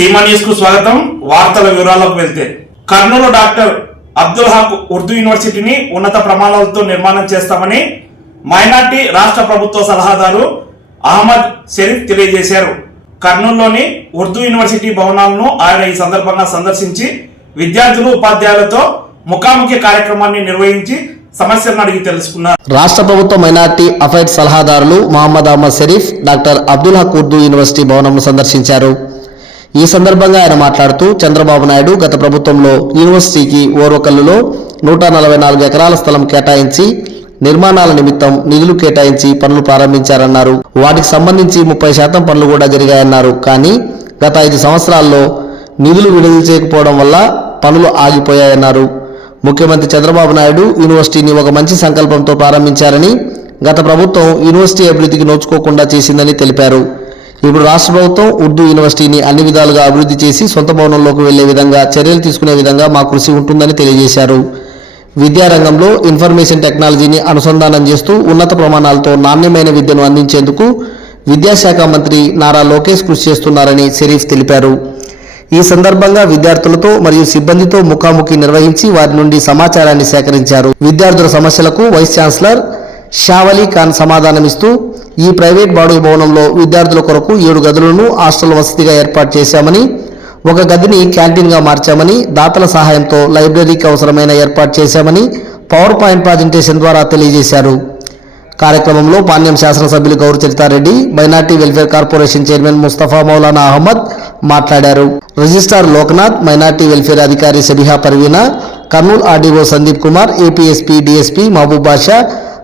సీమా న్యూస్కు స్వాగతం. వార్తల వివరాలకు వెళ్తే కర్నూలు డాక్టర్ అబ్దుల్ హక్ ఉర్దూ యూనివర్సిటీని ఉన్నత ప్రమాణాలతో నిర్మాణం చేస్తామని మైనార్టీ రాష్ట్ర ప్రభుత్వ సలహాదారు అహ్మద్ షరీఫ్ తెలియజేశారు. కర్నూలులోని ఉర్దూ యూనివర్సిటీ భవనాలను ఆయన ఈ సందర్భంగా సందర్శించి విద్యార్థులు ఉపాధ్యాయులతో ముఖాముఖి కార్యక్రమాన్ని నిర్వహించి సమస్యలను అడిగి తెలుసుకున్నారు. రాష్ట్ర ప్రభుత్వ మైనార్టీ అఫైర్స్ సలహాదారులు మహమ్మద్ అహ్మద్ షరీఫ్ డాక్టర్ అబ్దుల్ హక్ ఉర్దూ యూనివర్సిటీ భవనంను సందర్శించారు. ఈ సందర్భంగా ఆయన మాట్లాడుతూ చంద్రబాబు నాయుడు గత ప్రభుత్వంలో యూనివర్సిటీకి ఓర్వకల్లులో నూట నలభై నాలుగు ఎకరాల స్థలం కేటాయించి నిర్మాణాల నిమిత్తం నిధులు కేటాయించి పనులు ప్రారంభించారన్నారు. వాటికి సంబంధించి ముప్పై శాతం పనులు కూడా జరిగాయన్నారు. కానీ గత ఐదు సంవత్సరాల్లో నిధులు విడుదల చేయకపోవడం వల్ల పనులు ఆగిపోయాయన్నారు. ముఖ్యమంత్రి చంద్రబాబు నాయుడు యూనివర్సిటీని ఒక మంచి సంకల్పంతో ప్రారంభించారని గత ప్రభుత్వం యూనివర్సిటీ అభివృద్ధికి నోచుకోకుండా చేసిందని తెలిపారు. ఇప్పుడు రాష్ట్ర ప్రభుత్వం ఉర్దూ యూనివర్సిటీని అన్ని విధాలుగా అభివృద్ధి చేసి సొంత భవనంలోకి వెళ్ళే విధంగా చర్యలు తీసుకునే విధంగా మా కృషి ఉంటుందని తెలియజేశారు. విద్యారంగంలో ఇన్ఫర్మేషన్ టెక్నాలజీని అనుసంధానం చేస్తూ ఉన్నత ప్రమాణాలతో నాణ్యమైన విద్యను అందించేందుకు విద్యాశాఖ మంత్రి నారా లోకేష్ కృషి చేస్తున్నారని షరీఫ్ తెలిపారు. ఈ సందర్భంగా విద్యార్థులతో మరియు సిబ్బందితో ముఖాముఖి నిర్వహించి వారి నుండి సమాచారాన్ని సేకరించారు. విద్యార్థుల సమస్యలకు వైస్ ఛాన్సలర్ షావలీ ఖాన్ సమాధానమిస్తూ ఈ ప్రైవేట్ బాడుగ భవనంలో విద్యార్థుల కొరకు ఏడు గదులను హాస్టల్ వసతిగా ఏర్పాటు చేశామని ఒక గదిని క్యాంటీన్గా మార్చామని దాతల సహాయంతో లైబ్రరీకి అవసరమైన ఏర్పాటు చేశామని పవర్ పాయింట్ ప్రజెంటేషన్ ద్వారా తెలియజేశారు. కార్యక్రమంలో పాణ్యం శాసనసభ్యులు Gowru Charitha Reddy minority welfare corporation chairman Mustafa Maulana Ahmed మాట్లాడారు. రిజిస్ట్రార్ లోక్నాథ్ మైనార్టీ వెల్ఫేర్ అధికారి Sabiha Parveena Kurnool RDO Sandeep Kumar APSP DSP Mahaboob Basha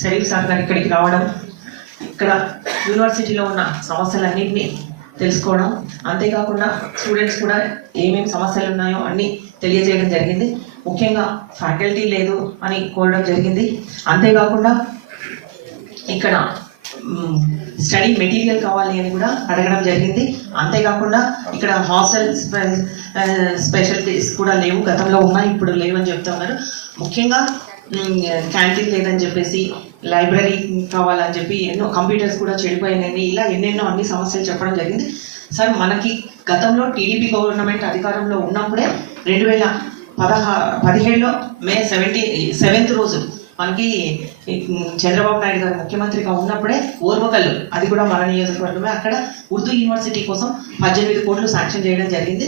Sharif sir గారు ఇక్కడికి రావడం ఇక్కడ యూనివర్సిటీలో ఉన్న సమస్యలన్నింటినీ తెలుసుకోవడం అంతేకాకుండా స్టూడెంట్స్ కూడా ఏమేమి సమస్యలు ఉన్నాయో అన్నీ తెలియజేయడం జరిగింది. ముఖ్యంగా ఫ్యాకల్టీ లేదు అని కోరడం జరిగింది. అంతేకాకుండా ఇక్కడ స్టడీ మెటీరియల్ కావాలి అని కూడా అడగడం జరిగింది. అంతేకాకుండా ఇక్కడ హాస్టల్ స్పెషాలిటీస్ uh, కూడా లేవు. గతంలో ఉన్నాయి ఇప్పుడు లేవని చెప్తా ఉన్నారు ముఖ్యంగా క్యాంటీన్ లేదని చెప్పేసి లైబ్రరీ కావాలని చెప్పి ఎన్నో కంప్యూటర్స్ కూడా చెడిపోయినాయి. ఇలా ఎన్నెన్నో అన్ని సమస్యలు చెప్పడం జరిగింది. సార్ మనకి గతంలో టీడీపీ గవర్నమెంట్ అధికారంలో ఉన్నప్పుడే రెండు వేల పదహా పదిహేడులో మే సెవెంటీ సెవెంత్ రోజు మనకి చంద్రబాబు నాయుడు గారు ముఖ్యమంత్రిగా ఉన్నప్పుడే ఓర్వకల్లు అది కూడా మన నియోజకవర్గమే అక్కడ ఉర్దూ యూనివర్సిటీ కోసం పద్దెనిమిది కోట్లు శాంక్షన్ చేయడం జరిగింది.